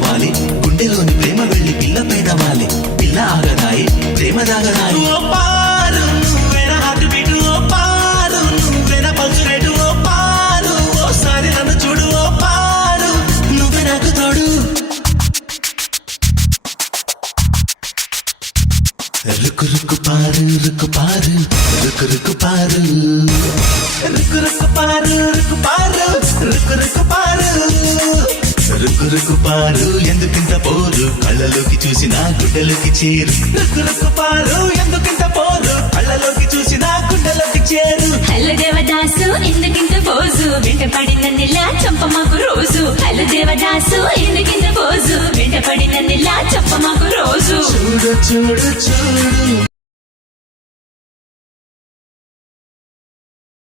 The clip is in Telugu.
కావాలి గుండెలోని ప్రేమ వెళ్ళి పిల్ల పైన వాలి పిల్ల ఆగదాయి ప్రేమ దాగదాయి ఓ పారు నువ్వేనా హార్ట్ బీట్ ఓ పారు నువ్వేనా పల్స్ రేటు ఓ పారు ఓసారి నన్ను చూడు ఓ పారు నువ్వే నాకు తోడు రుక్కు రుక్కు పారు రుక్కు పారు రుక్కు రుక్కు పారు రుక్కు రుక్కు పారు రుక్కు పారు రుక్కు రుక్కు పారు రుక్కు రుక్కు పారు ఎందుకింత పోరు కళ్ళలోకి చూసిన గుడ్డలోకి చేరు రుక్కు రుక్కు పారు ఎందుకింత పోరు కళ్ళలోకి చూసిన గుడ్డలోకి చేరు హలో దేవదాసు ఎందుకింత పోజు వెంట పడిన నిలా చంప మాకు రోజు హలో దేవదాసు ఎందుకింత పోజు వెంట పడిన నిలా చంప మాకు రోజు చూడు చూడు చూడు